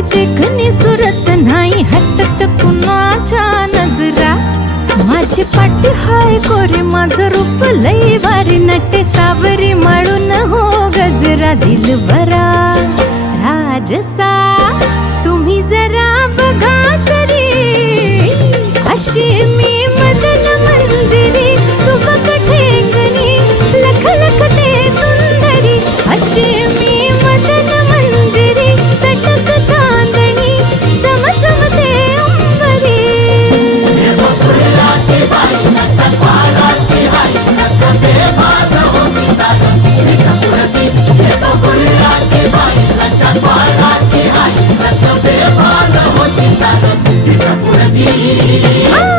माझी देखणी सुरत नाही हटत कुणाच्या नजरा. माझी पाटी हाय कोरी माझं रूप लई भारी नटे सावरी माळून हो गजरा. दिलबरा राजसा तुम्ही जरा बघा तरी अशी मी मदन मंजिरी. सुबक ठेंगणी लख लख ते सुंदरी अशी मी मदन मंजिरी. चटक चांदणी चमचम ते अंबरी. Ah!